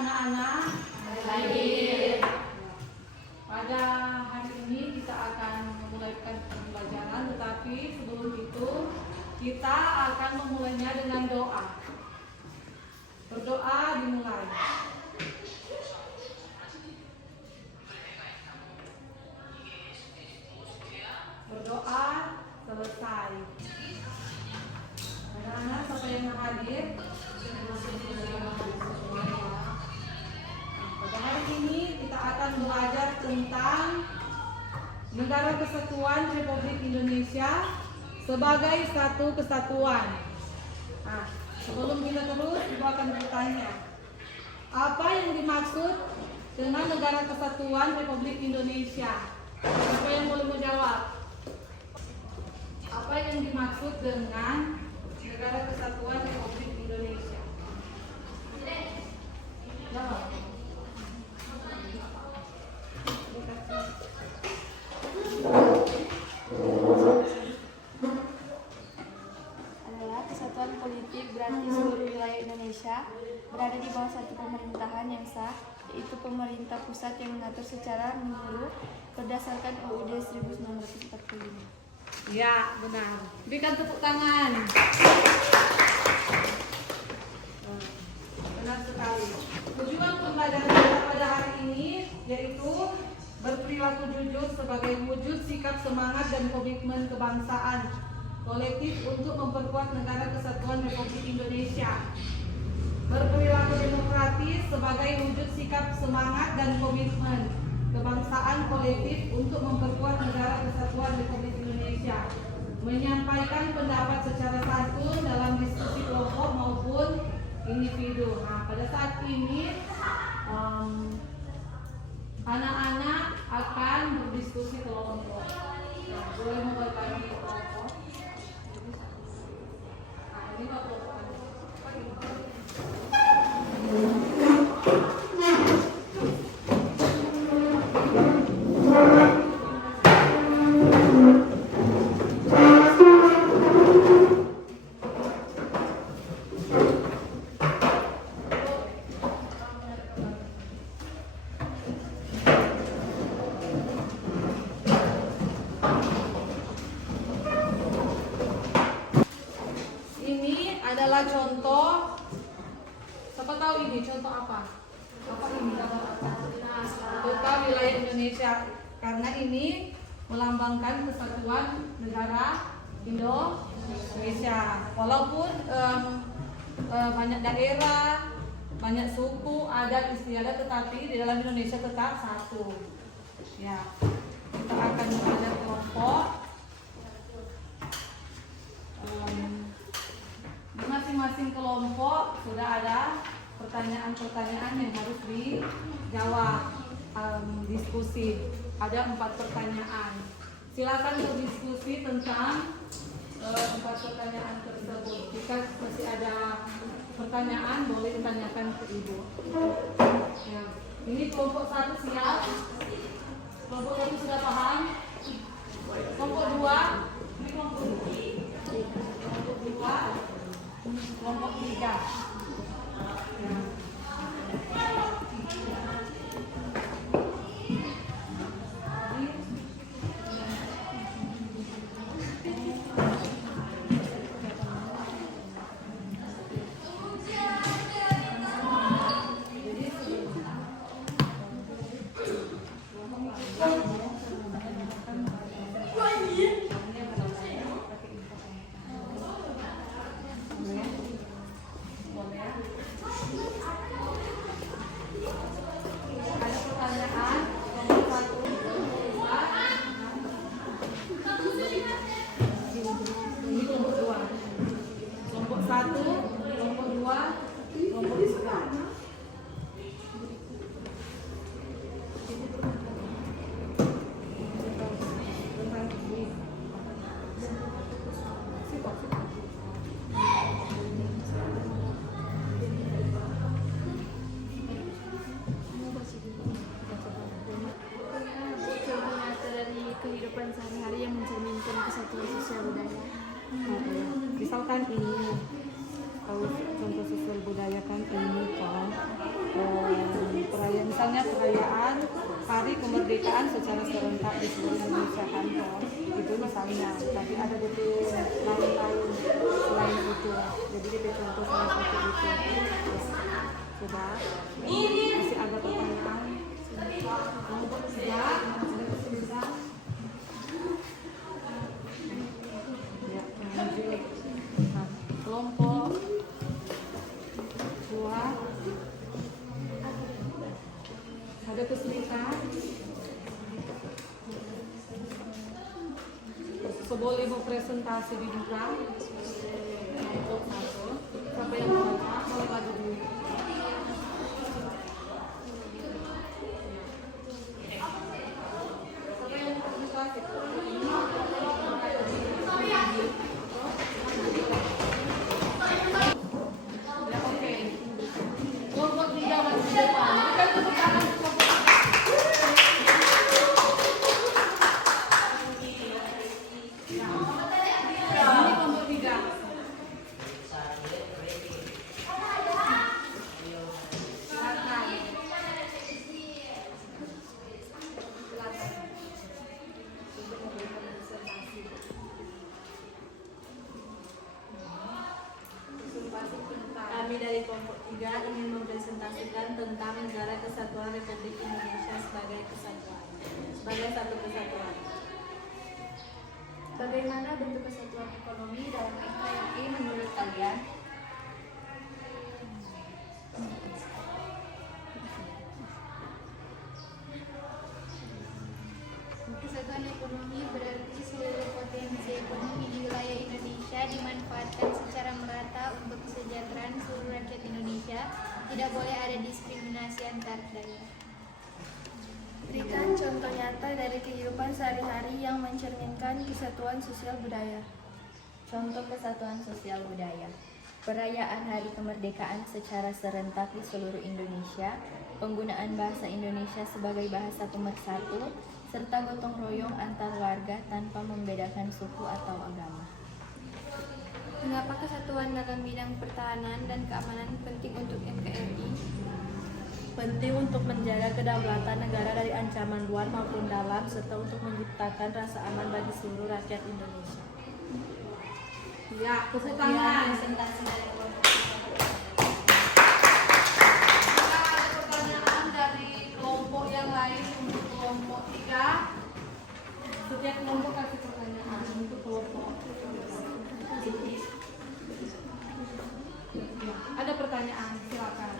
anak-anak? Baik. Pada hari ini kita akan memulaikan pembelajaran, tetapi sebelum itu kita akan memulainya dengan doa. Berdoa dimulai. Berdoa selesai. Anak-anak, siapa yang hadir? Pada hari ini kita akan belajar tentang Negara Kesatuan Republik Indonesia sebagai satu kesatuan. Nah, sebelum kita terus, Ibu akan bertanya, apa yang dimaksud dengan Negara Kesatuan Republik Indonesia? Siapa yang boleh menjawab? Apa yang dimaksud dengan Negara Kesatuan Republik Indonesia? Jawab. Adalah kesatuan politik, berarti seluruh wilayah Indonesia berada di bawah satu pemerintahan yang sah, yaitu pemerintah pusat yang mengatur secara menyeluruh berdasarkan UUD 1945. Ya, benar. Berikan tepuk tangan. Benar sekali. Tujuan pembelajaran kita pada hari ini yaitu berperilaku jujur sebagai wujud sikap semangat dan komitmen kebangsaan kolektif untuk memperkuat Negara Kesatuan Republik Indonesia. Berperilaku demokratis sebagai wujud sikap semangat dan komitmen kebangsaan kolektif untuk memperkuat Negara Kesatuan Republik Indonesia. Menyampaikan pendapat secara santun dalam diskusi kelompok maupun individu. Nah, pada saat ini anak-anak akan berdiskusi kelompok. Nah, boleh membagi kelompok. Nah, ini kelompok. Adalah contoh, siapa tahu ini contoh apa? Apa ini? Kota wilayah Indonesia, karena ini melambangkan kesatuan negara Indonesia. Walaupun banyak daerah, banyak suku, adat, istiadat, tetapi di dalam Indonesia tetap satu. Ya, kita akan belajar kelompok. Di masing-masing kelompok sudah ada pertanyaan-pertanyaan yang harus dijawab. Diskusi ada 4 pertanyaan. Silakan berdiskusi tentang 4 pertanyaan tersebut. Jika masih ada pertanyaan boleh ditanyakan ke Ibu. Ya. Ini kelompok 1 siap. Kelompok 1 sudah paham. Kelompok 2 ini kelompok 2. Kelompok 3. merayakan Hari Kemerdekaan secara serentak di seluruh Indonesia kan, itu misalnya. Tapi ada DP lain-lain selain itu. Jadi DP contoh salah satu itu. Ya. Sudah. Masih ada pertanyaan? Kelompok 3 ada kesulitan? Ya, lanjut. Nah, kelompok 2 ada kesulitan? Boleh mau presentasi di depan? Kelompok 1. Siapa yang mau baca? Mulai lagi dulu. Siapa yang mau presentasi? Ya, oke. Kelompok 3 masih di depan. Bukan tepuk tangan kelompok 3. Ini kelompok 3. Kami dari kelompok 3 ingin mempresentasikan tentang Negara Kesatuan Republik Indonesia sebagai satu kesatuan. Bagaimana bentuk kesatuan ekonomi dalam NKRI menurut kalian? Kesatuan ekonomi berarti seluruh potensi ekonomi di wilayah Indonesia dimanfaatkan secara merata untuk kesejahteraan seluruh rakyat Indonesia. Tidak boleh ada diskriminasi antar daerah. Berikan contoh nyata dari kehidupan sehari-hari yang mencerminkan kesatuan sosial budaya. Contoh kesatuan sosial budaya, perayaan Hari Kemerdekaan secara serentak di seluruh Indonesia, penggunaan bahasa Indonesia sebagai bahasa pemersatu, serta gotong royong antar warga tanpa membedakan suku atau agama. Mengapa kesatuan dalam bidang pertahanan dan keamanan penting untuk NKRI? Penting untuk menjaga kedaulatan negara dari ancaman luar maupun dalam, serta untuk menciptakan rasa aman bagi seluruh rakyat Indonesia. Ya, tepuk tangan. Presentasi dari kelompok Apakah ada pertanyaan dari kelompok yang lain untuk kelompok 3? Setiap kelompok kasih pertanyaan untuk kelompok. Ada pertanyaan, silakan.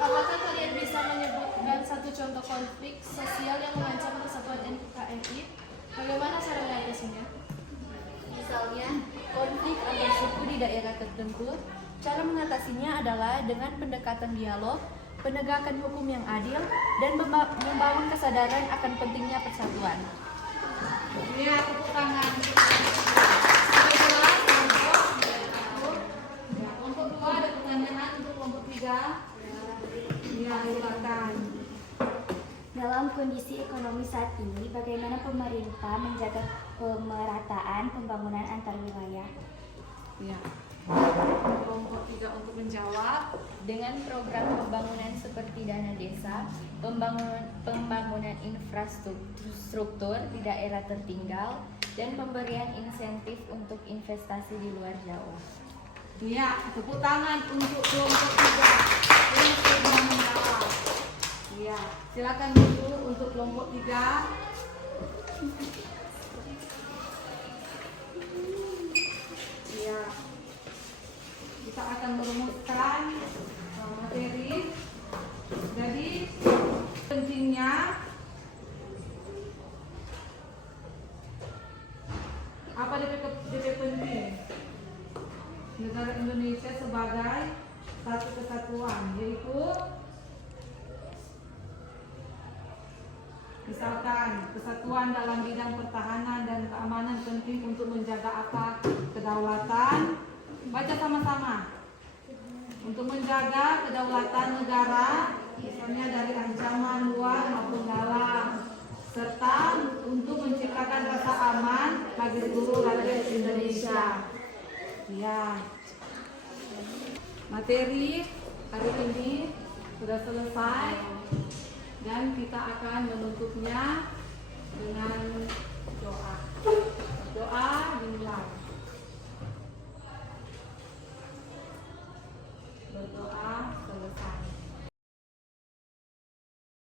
Apakah kalian bisa menyebutkan satu contoh konflik sosial yang mengancam kesatuan NKRI? Bagaimana cara mengatasinya? Misalnya, konflik antar suku di daerah tertentu, cara mengatasinya adalah dengan pendekatan dialog, penegakan hukum yang adil, dan membangun kesadaran akan pentingnya persatuan. Ya, tepuk tangan. Sudah jelas kelompok? Ya, kelompok 2 ada pertanyaan untuk kelompok 3? Ya, silakan. Dalam kondisi ekonomi saat ini, bagaimana pemerintah menjaga pemerataan pembangunan antar wilayah? Ya. Kelompok 3 untuk menjawab. Dengan program pembangunan seperti dana desa, pembangunan infrastruktur di daerah tertinggal, dan pemberian insentif untuk investasi di luar Jawa. Ya, tepuk tangan untuk kelompok 3 untuk menjawab. Ya, silakan dulu untuk kelompok 3. Ya, kita akan merumuskan materi. Jadi pentingnya apa DP penting negara Indonesia sebagai satu kesatuan, yaitu misalkan kesatuan dalam bidang pertahanan dan keamanan penting untuk menjaga apa? Kedaulatan. Baca sama-sama. Untuk menjaga kedaulatan negara, misalnya dari ancaman luar maupun dalam, serta untuk menciptakan rasa aman bagi seluruh rakyat Indonesia. Ya. Materi hari ini sudah selesai dan kita akan menutupnya dengan doa. Doa dimulai. Berdoa selesai.